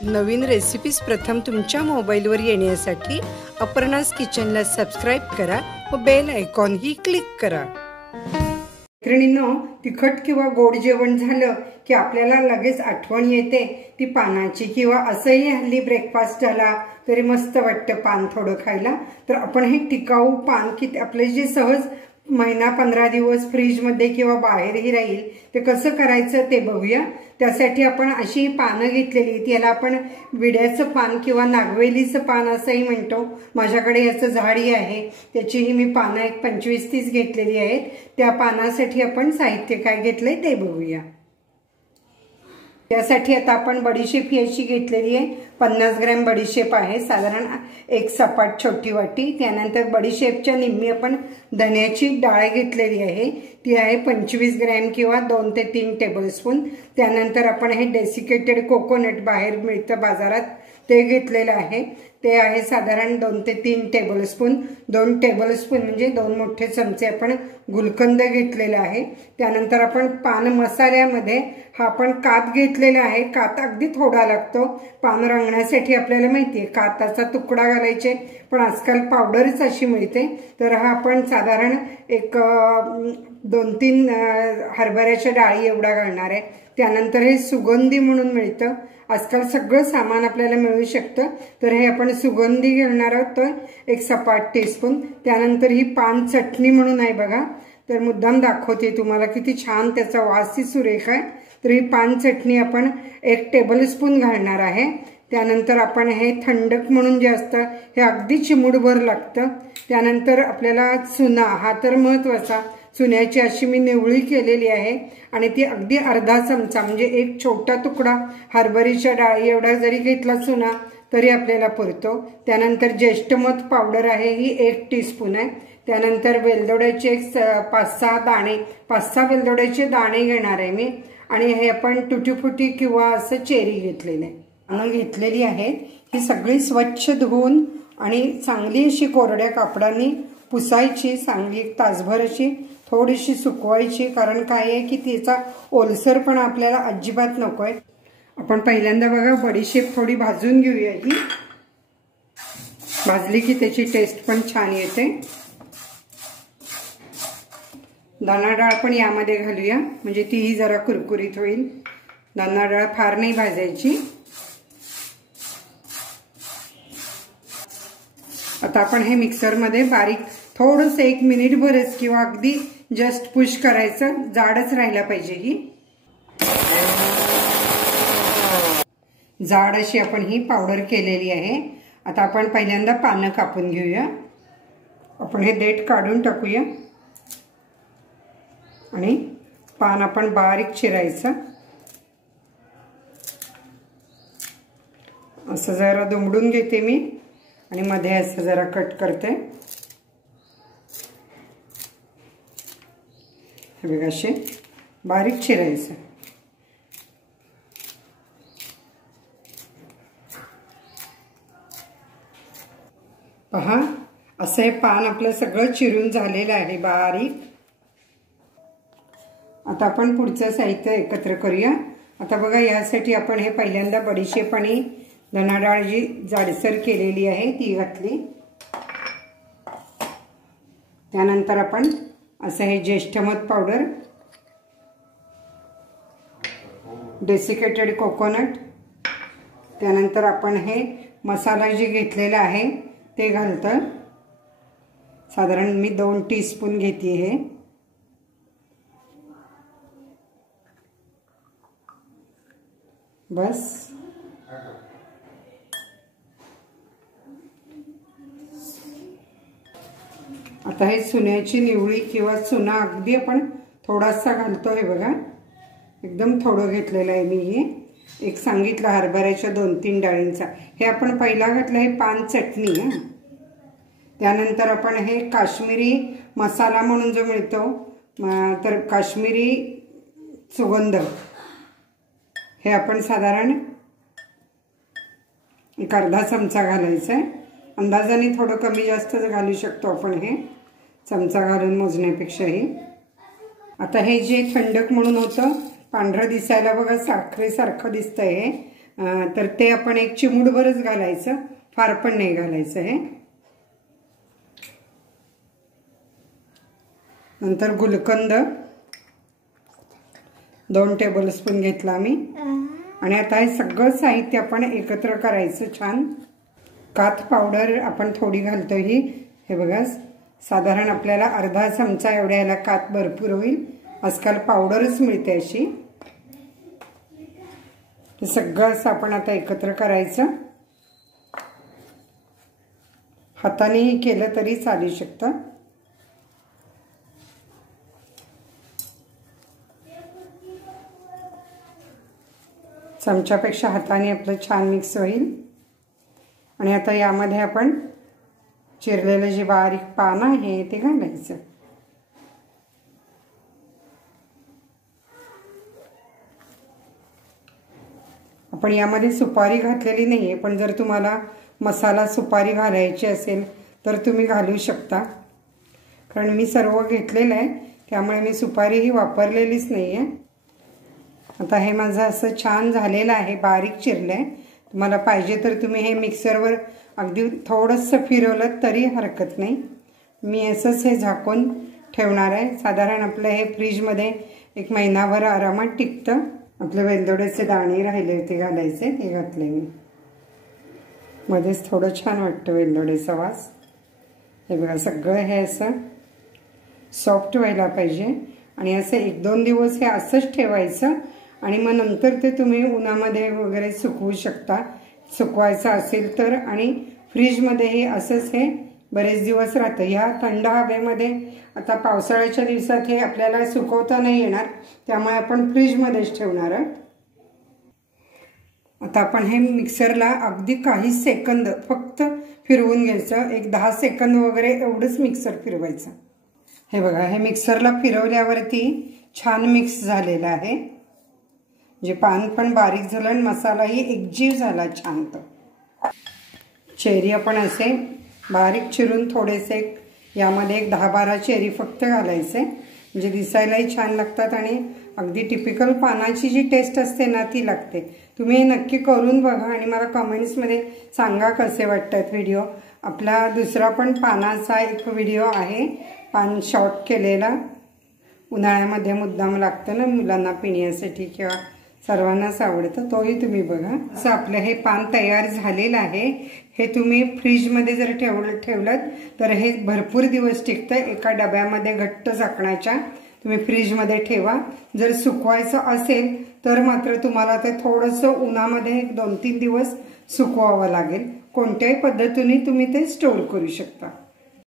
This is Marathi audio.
नवीन रेसिपीज प्रथम तुमच्या मोबाईलवर येण्यासाठी अपर्णास किचनला सबस्क्राइब करा व बेल आयकॉन ही क्लिक करा। मैत्रिणींनो, तिखट किंवा गोड जेवण झालं की आपल्याला लगेच आठवण येते ती पानाची, किंवा असंही हल्ली ब्रेकफास्ट झाला तरी मस्त वाटतं पान थोडं खायला। तर आपण हे टिकाऊ पान की आपले जे सहज महिना 15 दिवस फ्रीज मध्ये किंवा बाहेरही राहील ते कसं करायचं ते बघूया। त्यासाठी आपण अशी पानं घेतलेली, त्याला आपण विड्याचं पान किंवा नागवेलीचं पान असंही म्हणतो। माझ्याकडे याचं झाडी आहे, त्याचीही मी पानं एक 25-30 घेतलेली आहेत। त्या पानासाठी आपण साहित्य काय घेतलंय ते बघूया। त्यासाठी आता आपण बडीशेप ही अशी घेतलेली आहे, 50 ग्रॅम बडीशेप आहे, साधारण एक सपाट छोटी वाटी। त्यानंतर बडीशेपच्या निम्मी आपण धण्याची डाळ घेतलेली आहे, ती आहे 25 ग्रॅम किंवा 2 ते 3 टेबलस्पून। त्यानंतर आपण हे डेसिकेटेड कोकोनट बाहेर मिळतं बाजारात ते घेतलेलं आहे, ते आहे साधारण 2 ते 3 टेबलस्पून। 2 टेबलस्पून म्हणजे 2 मोठे चमचे आपण गुलकंद घेतलेला आहे। त्यानंतर आपण पान मसाल्यामध्ये हा आपण कात घेतलेला आहे, कात अगदी थोडा लागतो पान रंगण्यासाठी, आपल्याला माहिती आहे काताचा तुकडा घालायचे, पण आजकाल पावडरच अशी मिळते। तर हा आपण साधारण एक 2-3 हरभऱ्याच्या डाळी एवढा घालणार आहे। त्यानंतर हे सुगंधी म्हणून मिळतं, आजकाल सगळं सामान आपल्याला मिळू शकतं, तर हे आपण सुगंधी घालणार आहोत, तर एक सपाट टीस्पून। त्यानंतर ही पान चटणी म्हणून आहे बघा, तर मुद्दाम दाखवते तुम्हाला किती छान त्याचा वासही सुरेख आहे। तर ही पान चटणी आपण 1 टेबलस्पून घालणार आहे। त्यानंतर आपण हे थंडक म्हणून जे असतं हे अगदी चिमूटभर लागतं। त्यानंतर आपल्याला चुना, हा तर महत्त्वाचा, चुन्याची अशी मी निवळी केलेली आहे आणि ती अगदी अर्धा चमचा म्हणजे एक छोटा तुकडा हरभरीच्या डाळी एवढा जरी घेतला चुना तरी आपल्याला पुरतो। त्यानंतर ज्येष्ठमध पावडर आहे, ही 1 टीस्पून आहे। त्यानंतर वेलदोड्याचे 5-6 दाणे, 5-6 वेलदोड्याचे दाणे घेणार आहे मी, आणि हे आपण तुटी फुटी किंवा असं चेरी घेतलेले आहे घेतलेली आहेत। ही सगळी स्वच्छ धुवून आणि चांगली अशी कोरड्या कापडाने पुसायची, चांगली तासभर अशी थोडीशी सुकवायची, कारण काय आहे की तिचा ओलसर पण आपल्याला अजिबात नकोय। आपण पहिल्यांदा बघा बडीशेप थोडी भाजून घेऊया, ही भाजली की त्याची टेस्ट पण छान येते। दाणा डाळ पण यामध्ये घालूया, म्हणजे तीही जरा कुरकुरीत होईल। दाणा डाळ फार नाही भाजायची। आता आपण हे मिक्सर मध्ये बारीक थोडंसं 1 मिनिटभरच किंवा अगदी जस्ट पुश करायचं, जाडच राहिला पाहिजे। ही जाड अशी आपण ही पावडर केलेली आहे। आता आपण पहिल्यांदा पानं कापून घेऊया, आपण हे देठ काढून टाकूया आणि पान आपण बारीक चिरायचं, असं जरा दुमडून घेते मी आणि मध्ये असं जरा कट करते। हे बघा असे बारीक चिरायचं। पहा, असं हे पान आपलं सगळं चिरून झालेलं आहे बारीक। आता आपण पुढचं साहित्य एकत्र करूया। आता बघा, यासाठी आपण हे पहिल्यांदा बडीशेप आणि धना डाळ जी जाडसर केलेली आहे ती घातली। त्यानंतर आपण असं हे ज्येष्ठमध पावडर, डेसिकेटेड कोकोनट, त्यानंतर आपण हे मसाला जे घेतलेला आहे ते घालतं, साधारण मी 2 टीस्पून घेते हे। बस आता हे चुन्याची निवळी किंवा चुना अगदी आपण थोडासा घालतो, हे बघा एकदम थोडं घेतलेलं आहे मी। हे एक सांगितलं हरभऱ्याच्या 2-3 डाळींचा, हे आपण पहिला घातलं हे पान चटणी आहे। त्यानंतर आपण हे काश्मीरी मसाला म्हणून जो मिळतो, तर काश्मीरी सुगंध, हे आपण साधारण एक अर्धा चमचा घालायचा आहे। अंदाजाने थोडं कमी जास्त घालू शकतो आपण, हे चमचा घालून मोजण्यापेक्षाही। आता हे जे थंडक म्हणून होतं पांढरं दिसायला बघा साखरेसारखं दिसतंय, तर ते आपण एक चिमूटभरच घालायचं, फार पण नाही घालायचं हे. नंतर गुलकंद 2 टेबलस्पून घेतला मी. आणि आता हे सगळं साहित्य आपण एकत्र करायचं छान. काथ पावडर आपण थोडी घालतो ही, हे बघा साधारण आपल्याला अर्धा चमचा एवढ्या याला काथ भरपूर होईल. आजकाल पावडरच मिळते अशी. हे सगळं असं आपण आता एकत्र करायचं. हातानेही केलं तरी चालू शकतं. चमच्यापेक्षा हाताने आपलं छान मिक्स होईल. आणि आता यामध्ये आपण चिरलेलं जे बारीक पान आहे ते घालायचं. आपण यामध्ये सुपारी घातलेली नाहीये, पण जर तुम्हाला मसाला सुपारी घालायची असेल तर तुम्ही घालू शकता. कारण मी सर्व घेतलेलं आहे त्यामुळे मी सुपारी ही वापरलेलीच नाहीये. आता हे माझं असं छान झालेलं आहे, बारीक चिरलंय. तुम्हाला पाहिजे तर तुम्ही हे मिक्सरवर अगदी थोडंसं फिरवलं तरी हरकत नाही. मी असंच हे झाकून ठेवणार आहे. साधारण आपलं हे फ्रीजमध्ये 1 महिनाभर आरामात टिकतं. आपले वेलदोड्याचे दाणे राहिले होते घालायचे, ते घातले मी. मध्येच थोडं छान वाटतं वेलदोड्याचा वास. हे बघा सगळं हे असं सॉफ्ट व्हायला पाहिजे. आणि असं 1-2 दिवस हे असंच ठेवायचं. आणि मग नंतर ते तुम्ही उन्हामध्ये वगैरे सुकवू शकता, सुकवायचं असेल तर. आणि फ्रीजमध्येही असंच हे बरेच दिवस राहतं. ह्या थंड हवेमध्ये आता पावसाळ्याच्या दिवसात हे आपल्याला सुकवता नाही येणार, त्यामुळे आपण फ्रीजमध्येच ठेवणार आहोत. आता आपण हे मिक्सरला अगदी काही सेकंद फक्त फिरवून घ्यायचं. 10 सेकंद वगैरे एवढंच मिक्सर फिरवायचं. हे बघा हे मिक्सरला फिरवल्यावरती छान मिक्स झालेलं आहे. जे पान पण बारीक झालं आणि मसालाही एकजीव झाला छान. तो चेरी आपण असे बारीक चिरून थोडेसे यामध्ये 10-12 चेरी फक्त घालायचे, म्हणजे दिसायलाही छान लागतात आणि अगदी टिपिकल पानाची जी टेस्ट असते ना ती लागते. तुम्ही हे नक्की करून बघा आणि मला कमेंट्समध्ये सांगा कसे वाटतात व्हिडिओ. आपला दुसरा पण पानाचा एक व्हिडिओ आहे, पान शॉर्ट केलेला. उन्हाळ्यामध्ये मुद्दाम लागतं ना मुलांना पिण्यासाठी किंवा सर्वांनाच आवडतं, तोही तुम्ही बघा. असं आपलं हे पान तयार झालेलं आहे. हे तुम्ही फ्रीजमध्ये जर ठेवलं तर हे भरपूर दिवस टिकतं. एका डब्यामध्ये घट्ट झाकणाच्या तुम्ही फ्रीजमध्ये ठेवा. जर सुकवायचं असेल तर मात्र तुम्हाला ते थोडंसं उन्हामध्ये 2-3 दिवस सुकवावं लागेल. कोणत्याही पद्धतीने तुम्ही ते स्टोर करू शकता.